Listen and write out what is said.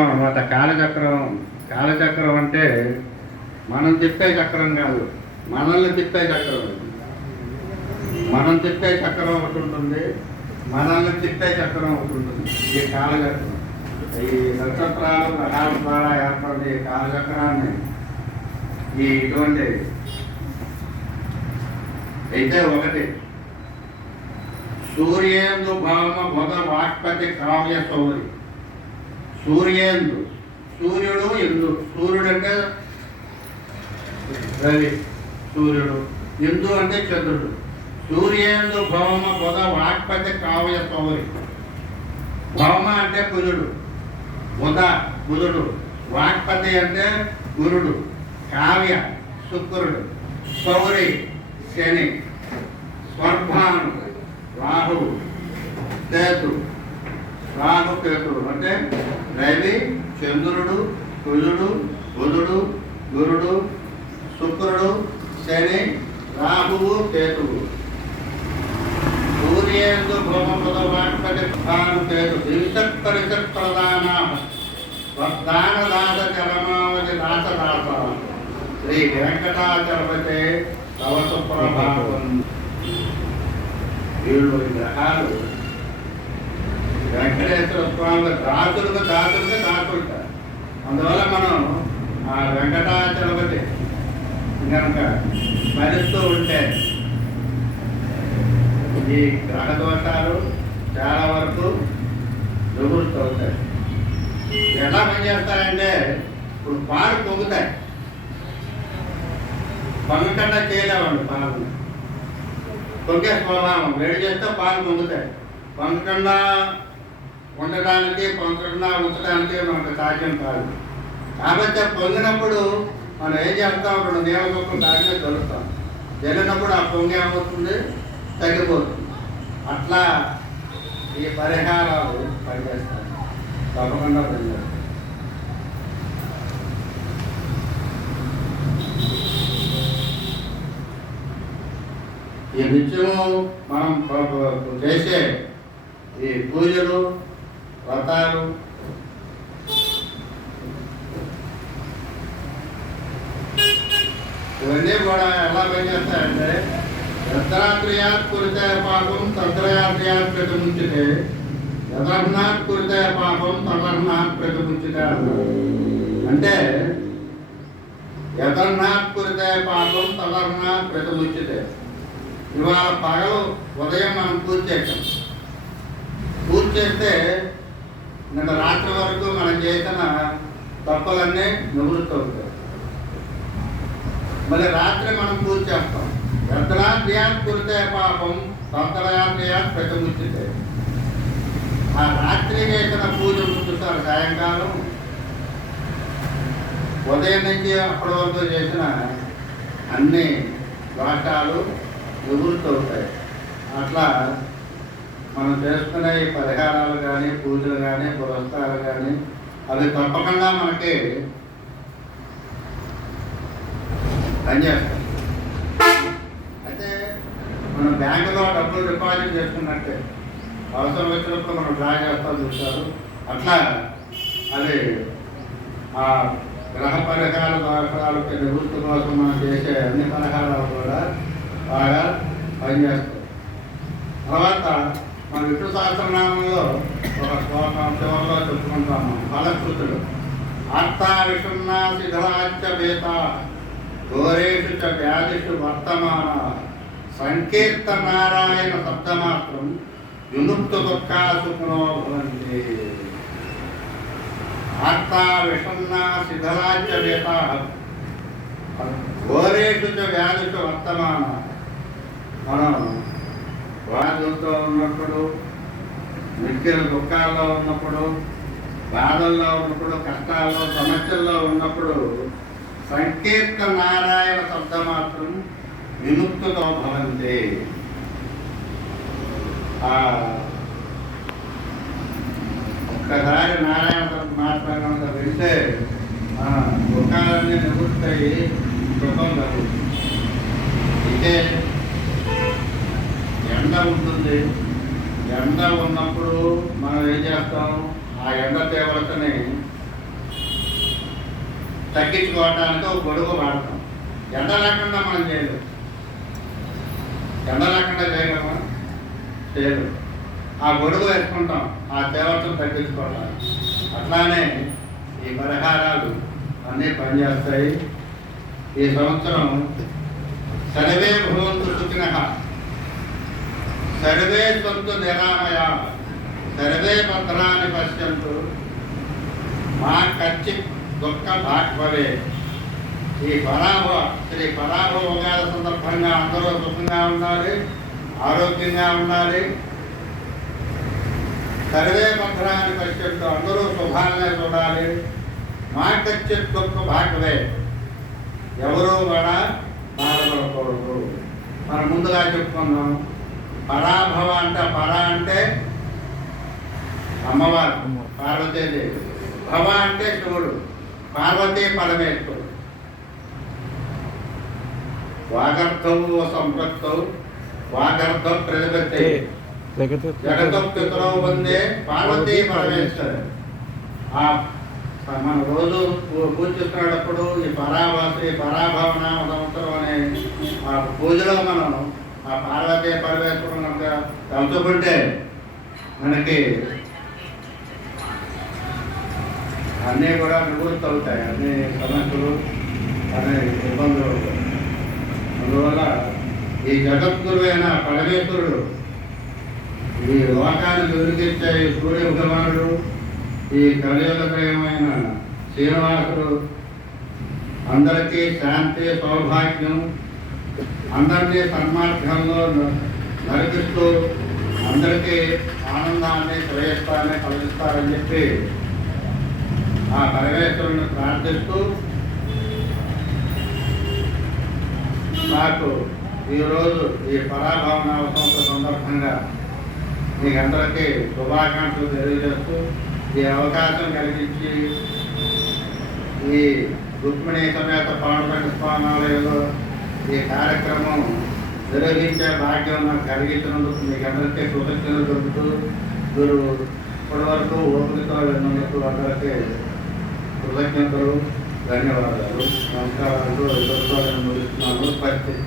అన్నమాట. కాలచక్రం. కాలచక్రం అంటే మనం తిప్పే చక్రం కాదు, మనల్ని తిప్పే చక్రం. మనం తిప్పే చక్రం ఒకటి ఉంటుంది, మనల్ని తిప్పే చక్రం ఒకటి ఉంటుంది. ఈ కాలచక్రం ఈ నక్షత్రాలు గ్రహాల ద్వారా ఏర్పడే ఈ కాలచక్రాన్ని ఈ ఇటువంటి అయితే ఒకటి సూర్యేందు భావమ మొద వాక్పతి కావ్య సౌరి. సూర్యేందు, సూర్యుడు ఎందు. సూర్యుడు అంటే రవి, సూర్యుడు. ఎందు అంటే చంద్రుడు. సూర్యేందు భౌమ బుధ వాక్పతి కావ్య సౌరి. భౌమ అంటే కుజుడు, బుధ బుధుడు, వాక్పతి అంటే గురుడు, కావ్య శుక్రుడు, సౌరి శని, స్వర్భాను రాహు కేతు. రాహు కేతుడు అంటే రవి, చంద్రుడు, కుజుడు, బుధుడు, గురుడు, శుక్రుడు, శని, రాహువు, కేతువు. సూర్యేందు భూమపద వాక్పతి భాను కేతు. దివిషత్ పరిషత్ ప్రధాన దాన దాత చరమావతి దాస దాస శ్రీ వెంకటాచలపతే తవ సుప్రభావం. 7 గ్రహాలు వెంకటేశ్వర స్వామి దాసులుగా దాసులుంటారు. అందువల్ల మనం ఆ వెంకటాచలపతి కనుక స్మరిస్తూ ఉంటే ఈ గ్రహ దోషాలు చాలా వరకు నివృత్తి అవుతాయి. ఎలా పనిచేస్తారంటే ఇప్పుడు పాలు పొంగుతాయి, పొంగకుండా చేయలేవండి. పాలు పొంగే స్వభావం, వేడి చేస్తే పాలు పొంగుతాయి. పొంగకుండా ఉండడానికి, పొంగకుండా ఉంచడానికి మనకు సాధ్యం కాదు. కాబట్టి పొంగినప్పుడు మనం ఏం చేస్తాం, 2 నీళ్ళ గొప్పలు దాని మీద జరుగుతాం. జరిగినప్పుడు ఆ పొంగి ఏమవుతుంది, తగ్గిపోతుంది. అట్లా ఈ పరిహారాలు పనిచేస్తాయి, తప్పకుండా పనిచేస్తాయి. ఈ నిత్యము మనం చేసే ఈ పూజలు, వ్రతాలు ఇవన్నీ కూడా ఎలా పనిచేస్తాయంటే యత్రాత్రయాత్ కురితే పాపం తత్రయాత్రయాత్ ప్రతిముంచితే, యదర్నాత్ కురితే పాపం తదర్నాత్ ప్రతిముంచితే అన్నారు. అంటే యదర్నాత్ కురితే పాపం తదర్నాత్ ప్రతిముంచితే. ఇవాళ పగలు ఉదయం మనం పూజ చేసాం. పూజ చేస్తే నిన్న రాత్రి వరకు మనం చేసిన తప్పులన్నీ నివృత్తి అవుతాయి. మళ్ళీ రాత్రి మనం పూజ చేస్తాం. యత్రాత్రయాత్ కురితే పాపం తత్రయాత్రయాత్ ప్రతిముంచితే. ఆ రాత్రి చేసిన పూజ చూస్తారు, సాయంకాలం ఉదయం నుంచి అప్పటి వరకు చేసిన అన్ని దోషాలు నివృత్తి అవుతాయి. అట్లా మనం చేసుకునే ఈ పరిహారాలు కానీ, పూజలు కానీ, పురస్కారాలు కానీ అవి తప్పకుండా మనకి పనిచేస్తాయి. అయితే మనం బ్యాంకులో డబ్బులు డిపాజిట్ చేసుకున్నట్టే అవసరం వచ్చినప్పుడు మనం డ్రా చేస్తాం చూస్తారు. అట్లా అది ఆ గ్రహ పరిహార దోషాలకి నివృత్తి కోసం మనం చేసే అన్ని పరిహారాలు కూడా బాగా పనిచేస్తాయి. తర్వాత మన విష్ణు సహస్రనామంలో ఒక శ్లోకం చివరిలో చెప్పుకుంటాము. ఫలశ్రుతుడు ఆత్తా విషున్నా శిథిలాచ వేత ఘోరేషు చ వ్యాధిషు వర్తమాన సంకీర్తనారాయణ శబ్దమాత్రం విముక్త దుఃఖాసుకునో భవంతి. ఆత్తా విషున్నా శిథిలాచ వేత ఘోరేషు చ వ్యాధిషు వర్తమాన. మనం బాధలతో ఉన్నప్పుడు, మిక్కిన దుఃఖాల్లో ఉన్నప్పుడు, బాధల్లో ఉన్నప్పుడు, కష్టాల్లో సమస్యల్లో ఉన్నప్పుడు సంకీర్త నారాయణ శబ్ద మాత్రం విముక్తితో భవంతి. ఒక్కసారి నారాయణ శబ్ద మాత్రం వింటే దుఃఖాలన్నీ నివృత్తి, సుఖం కలుగుతుంది. అయితే ఎండ ఉంటుంది. ఎండ ఉన్నప్పుడు మనం ఏం చేస్తాం, ఆ ఎండ తీవ్రతని తగ్గించుకోవడానికి ఒక గొడుగు వాడతాం. ఎండ లేకుండా మనం చేయలేము. ఎండ లేకుండా చేయగలమా? చేయలేము. ఆ గొడుగు వేసుకుంటాం ఆ తీవ్రతను తగ్గించుకోవడానికి. అట్లానే ఈ పరిహారాలు అన్నీ పనిచేస్తాయి. ఈ సంవత్సరం సర్వే భవంతు సుఖినః, సర్వే సంతు నిరామయాః, సర్వే భద్రాణి పశ్యంతు, మా కచ్చిత్ దుఃఖ భాగ్ భవేత్. ఈ శ్రీ పరాభవ ఉగాది సందర్భంగా అందరూ సుఖంగా ఉండాలి, ఆరోగ్యంగా ఉండాలి. సర్వే భద్రాన్ని పశ్యంతు, అందరూ శుభాలనే చూడాలి. మా కచ్చిత్ దుఃఖ భాగ్ భవేత్, ఎవరూ కూడా బాధపడకూడదు. మనం ముందుగా చెప్పుకున్నాం, పరాభవ అంటే పరా అంటే అమ్మవారు పార్వతీదేవి, భవ అంటే శివుడు, పార్వతీ పరమేశ్వరుడు. వాగర్థవు సంపృక్తవు వాగర్థం ప్రతిపత్తి జగత్పితరో వందే పార్వతీ పరమేశ్వరు. మన రోజు పూజిస్తున్నప్పుడు ఈ పరాభవనామ సంవత్సరం అనే ఆ పూజలో మనం ఆ పార్వతీ పరమేశ్వరుని తలుచుకుంటే మనకి అన్నీ కూడా నివృత్తి అవుతాయి, అన్ని సమస్యలు అనే ఇబ్బందులు అవుతాయి. అందువల్ల ఈ జగద్గురువైన పరమేశ్వరుడు, ఈ లోకాన్ని వెలిగించే సూర్య భగవానుడు, ఈ కలియుగమైన శ్రీనివాసుడు అందరికీ శాంతి సౌభాగ్యం, అందరినీ సన్మార్గంలో నడిపిస్తూ అందరికీ ఆనందాన్ని శ్రేయస్సాన్ని కలిగిస్తారని చెప్పి ఆ పరమేశ్వరుని ప్రార్థిస్తూ నాకు ఈరోజు ఈ పరాభవన సంవత్సరం సందర్భంగా మీకు అందరికీ శుభాకాంక్షలు తెలియజేస్తూ ఈ అవకాశం కలిగించి ఈ రుక్మిణీ సమేత పాండురంగ స్వామి ఆలయంలో ఈ కార్యక్రమం నిర్వహించే భాగ్యం నాకు కలిగించినందుకు మీకు అందరికీ కృతజ్ఞతలు దొరుకుతూ మీరు ఇప్పటి వరకు ఓపికతో విన్నందుకు అందరికీ కృతజ్ఞతలు, ధన్యవాదాలు, నమస్కారాలు. ఎదుర్కోవాలని ముగిస్తున్నాను. పరిస్థితి